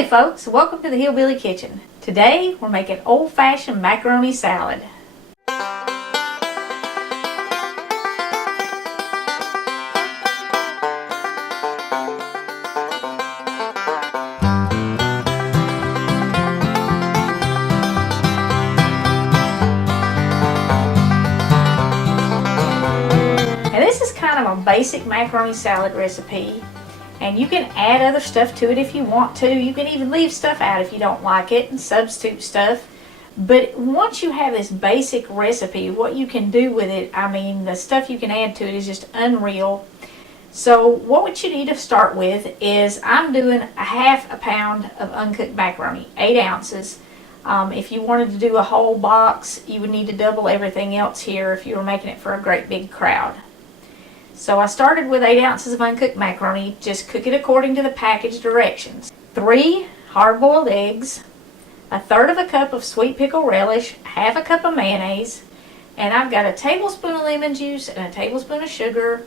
Howdy folks, welcome to the Hillbilly Kitchen. Today we're making old-fashioned macaroni salad. Now this is kind of a basic macaroni salad recipe. And you can add other stuff to it if you want to. You can even leave stuff out if you don't like it and substitute stuff. But once you have this basic recipe, what you can do with it, I mean, the stuff you can add to it is just unreal. So what you need to start with is I'm doing a half a pound of uncooked macaroni, 8 ounces. If you wanted to do a whole box, you would need to double everything else here if you were making it for a great big crowd. So I started with 8 ounces of uncooked macaroni. Just cook it according to the package directions. 3 hard-boiled eggs, 1/3 cup of sweet pickle relish, 1/2 cup of mayonnaise, and I've got a tablespoon of lemon juice and a tablespoon of sugar,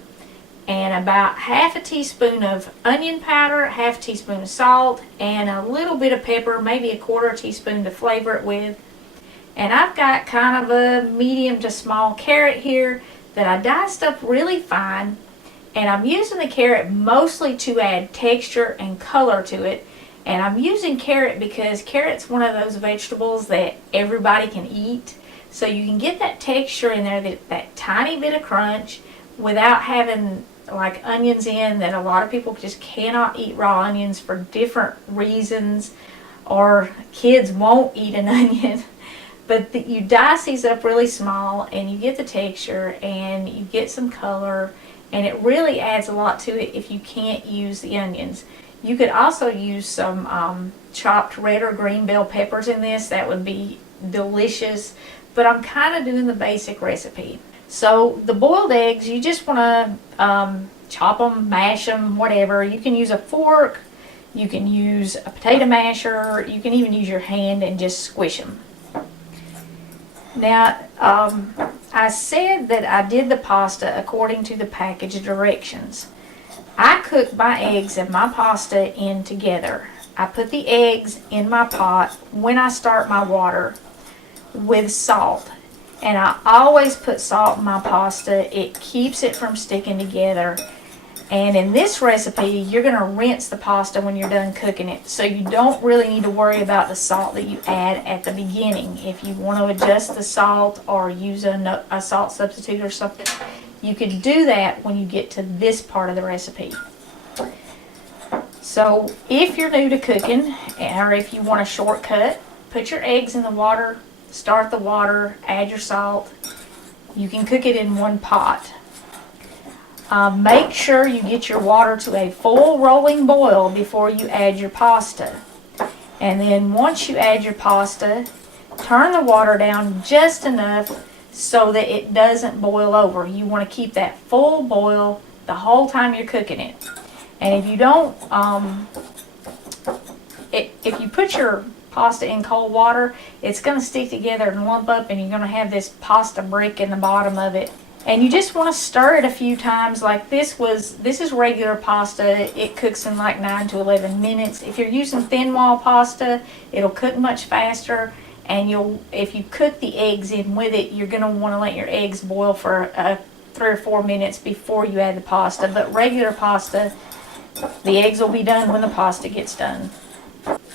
and about 1/2 teaspoon of onion powder, 1/2 teaspoon of salt, and a little bit of pepper, maybe 1/4 teaspoon to flavor it with. And I've got kind of a medium to small carrot here that I diced up really fine, and I'm using the carrot mostly to add texture and color to it. And I'm using carrot because carrot's one of those vegetables that everybody can eat, so you can get that texture in there, that tiny bit of crunch, without having like onions in that a lot of people just cannot eat raw onions for different reasons, or kids won't eat an onion. But you dice these up really small and you get the texture and you get some color, and it really adds a lot to it if you can't use the onions. You could also use some chopped red or green bell peppers in this. That would be delicious, but I'm kind of doing the basic recipe. So the boiled eggs, you just want to chop them, mash them, whatever. You can use a fork, you can use a potato masher, you can even use your hand and just squish them. Now, I said that I did the pasta according to the package directions. I cook my eggs and my pasta in together. I put the eggs in my pot when I start my water with salt. And I always put salt in my pasta. It keeps it from sticking together. And in this recipe, you're going to rinse the pasta when you're done cooking it. So you don't really need to worry about the salt that you add at the beginning. If you want to adjust the salt or use a salt substitute or something, you can do that when you get to this part of the recipe. So if you're new to cooking, or if you want a shortcut, put your eggs in the water, start the water, add your salt. You can cook it in one pot. Make sure you get your water to a full rolling boil before you add your pasta. And then once you add your pasta, turn the water down just enough so that it doesn't boil over. You want to keep that full boil the whole time you're cooking it. And if you don't, if you put your pasta in cold water, it's going to stick together and lump up, and you're going to have this pasta brick in the bottom of it. And you just want to stir it a few times. Like this is regular pasta. It cooks in like 9 to 11 minutes. If you're using thin wall pasta, it'll cook much faster. And if you cook the eggs in with it, you're going to want to let your eggs boil for 3 or 4 minutes before you add the pasta. But regular pasta, the eggs will be done when the pasta gets done.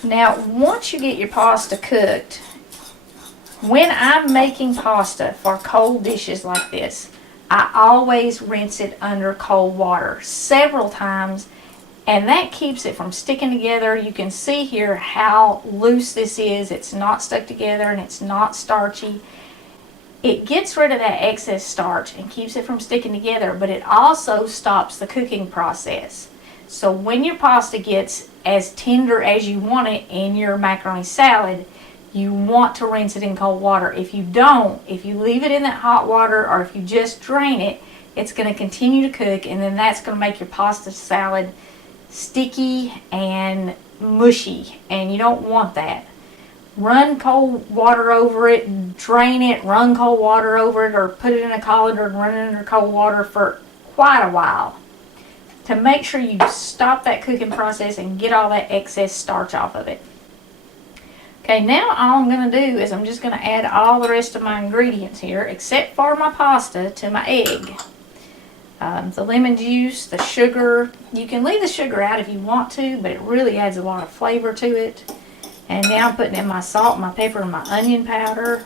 Now, once you get your pasta cooked, when I'm making pasta for cold dishes like this, I always rinse it under cold water several times, and that keeps it from sticking together. You can see here how loose this is. It's not stuck together and it's not starchy. It gets rid of that excess starch and keeps it from sticking together, but it also stops the cooking process. So when your pasta gets as tender as you want it in your macaroni salad, you want to rinse it in cold water. If you don't, if you leave it in that hot water, or if you just drain it, it's going to continue to cook, and then that's going to make your pasta salad sticky and mushy, and you don't want that. Run cold water over it, and drain it, run cold water over it, or put it in a colander and run it under cold water for quite a while. to make sure you stop that cooking process and get all that excess starch off of it. Okay, now all I'm going to do is I'm just going to add all the rest of my ingredients here, except for my pasta, to my egg. The lemon juice, the sugar. You can leave the sugar out if you want to, but it really adds a lot of flavor to it. And now I'm putting in my salt, my pepper, and my onion powder.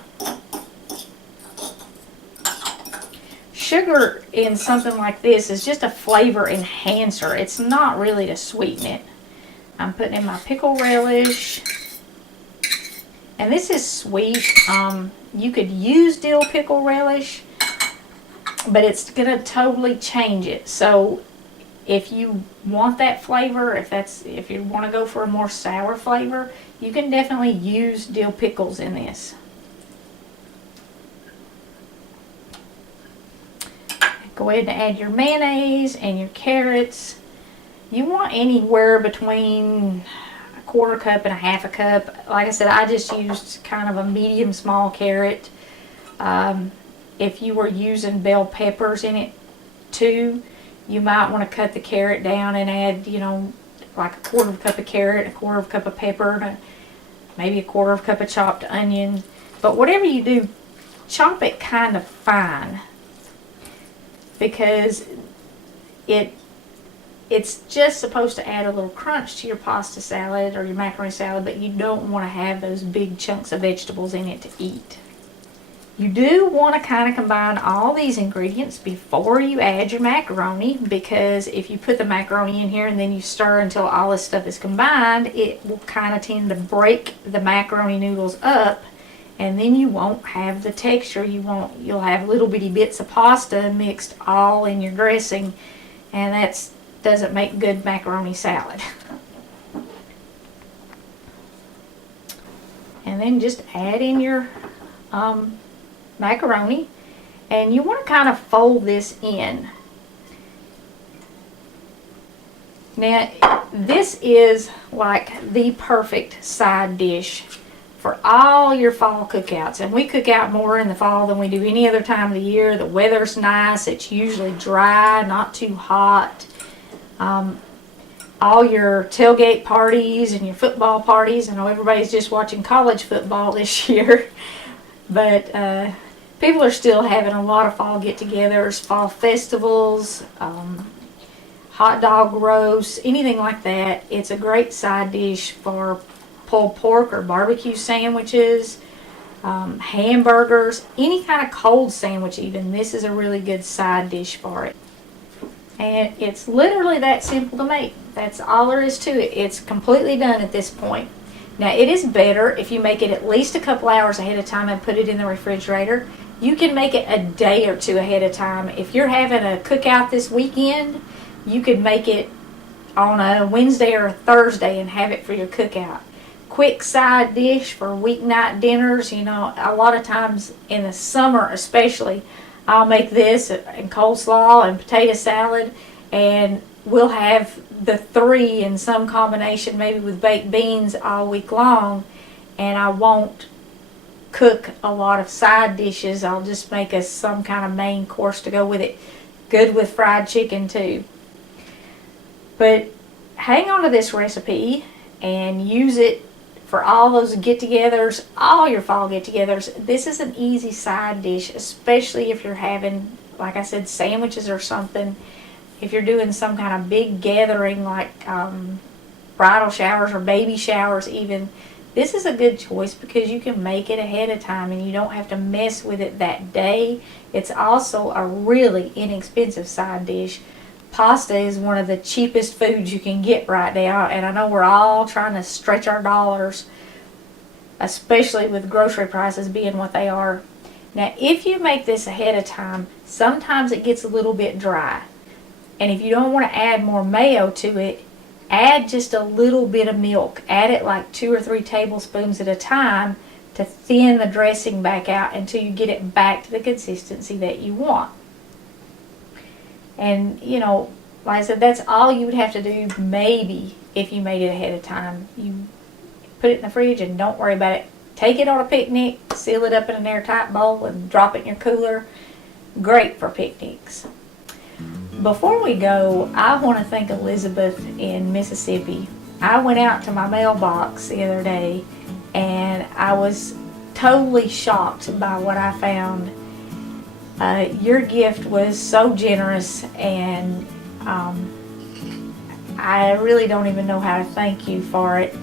Sugar in something like this is just a flavor enhancer. It's not really to sweeten it. I'm putting in my pickle relish. And this is sweet. You could use dill pickle relish, but it's going to totally change it. So if you want that flavor, if you want to go for a more sour flavor, you can definitely use dill pickles in this. Go ahead and add your mayonnaise and your carrots. You want anywhere between a quarter cup and a half a cup. Like I said, I just used kind of a medium small carrot. If you were using bell peppers in it too, you might want to cut the carrot down and add, you know, like a quarter of a cup of carrot, a quarter of a cup of pepper, maybe a quarter of a cup of chopped onion. But whatever you do, chop it kind of fine, because it's just supposed to add a little crunch to your pasta salad or your macaroni salad, but you don't want to have those big chunks of vegetables in it to eat. You do want to kind of combine all these ingredients before you add your macaroni, because if you put the macaroni in here and then you stir until all this stuff is combined, it will kind of tend to break the macaroni noodles up, and then you won't have the texture you want. You'll have little bitty bits of pasta mixed all in your dressing, and that doesn't make good macaroni salad. And then just add in your macaroni, and you want to kind of fold this in. Now this is like the perfect side dish for all your fall cookouts, and we cook out more in the fall than we do any other time of the year. The weather's nice, it's usually dry, not too hot. All your tailgate parties and your football parties, I know everybody's just watching college football this year, but people are still having a lot of fall get-togethers, fall festivals, hot dog roasts, anything like that. It's a great side dish for pulled pork or barbecue sandwiches, hamburgers, any kind of cold sandwich even. This is a really good side dish for it. And it's literally that simple to make. That's all there is to it. It's completely done at this point. Now it is better if you make it at least a couple hours ahead of time and put it in the refrigerator. You can make it a day or two ahead of time. If you're having a cookout this weekend, you could make it on a Wednesday or a Thursday and have it for your cookout. Quick side dish for weeknight dinners. You know, a lot of times in the summer especially, I'll make this and coleslaw and potato salad, and we'll have the three in some combination, maybe with baked beans, all week long, and I won't cook a lot of side dishes. I'll just make us some kind of main course to go with it. Good with fried chicken too. But hang on to this recipe and use it for all those get-togethers, all your fall get-togethers. This is an easy side dish, especially if you're having, like I said, sandwiches or something. If you're doing some kind of big gathering like bridal showers or baby showers even, this is a good choice because you can make it ahead of time and you don't have to mess with it that day. It's also a really inexpensive side dish. Pasta is one of the cheapest foods you can get right now, and I know we're all trying to stretch our dollars, especially with grocery prices being what they are. Now, if you make this ahead of time, sometimes it gets a little bit dry. And if you don't want to add more mayo to it, add just a little bit of milk. Add it like 2 or 3 tablespoons at a time to thin the dressing back out until you get it back to the consistency that you want. And, you know, like I said, that's all you would have to do maybe if you made it ahead of time. You put it in the fridge and don't worry about it. Take it on a picnic, seal it up in an airtight bowl, and drop it in your cooler. Great for picnics. Before we go, I want to thank Elizabeth in Mississippi. I went out to my mailbox the other day and I was totally shocked by what I found. Your gift was so generous, and I really don't even know how to thank you for it.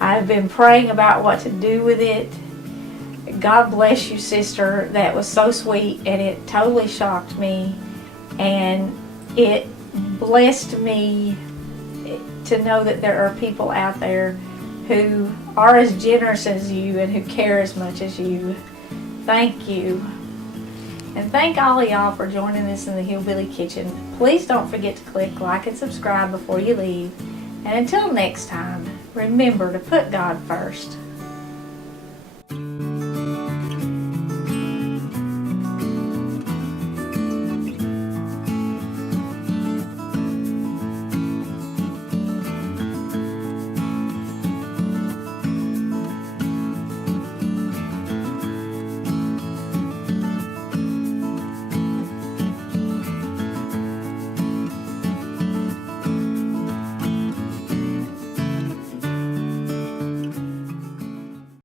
I've been praying about what to do with it. God bless you, sister. That was so sweet, and it totally shocked me, and it blessed me to know that there are people out there who are as generous as you and who care as much as you. Thank you. And thank all of y'all for joining us in the Hillbilly Kitchen. Please don't forget to click like and subscribe before you leave. And until next time, remember to put God first.